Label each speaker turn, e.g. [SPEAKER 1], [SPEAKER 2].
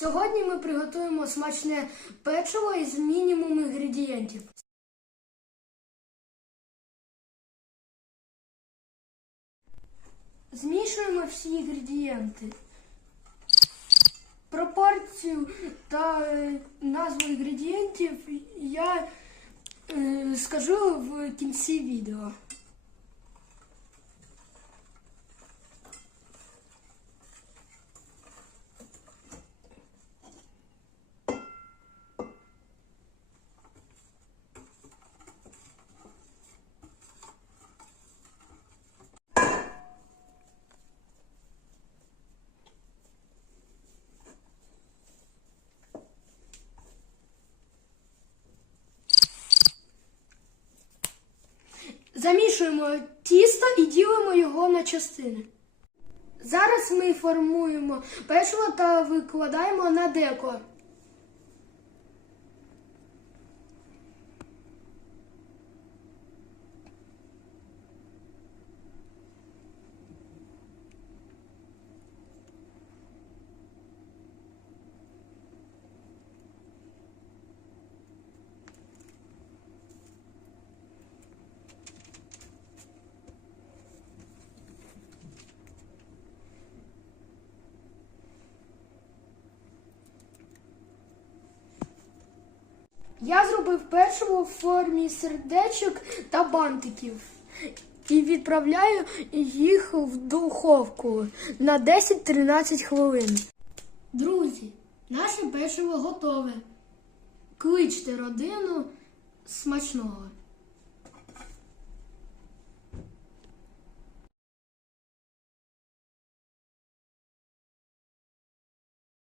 [SPEAKER 1] Сьогодні ми приготуємо смачне печиво із мінімум інгредієнтів. Змішуємо всі інгредієнти. Пропорцію та е, назву інгредієнтів я е, скажу в кінці відео. Замішуємо тісто і ділимо його на частини. Зараз ми формуємо печиво та викладаємо на деко. Я зробив першому в формі сердечок та бантиків і відправляю їх в духовку на 10-13 хвилин. Друзі, наше печиво готове. Кличте родину смачного.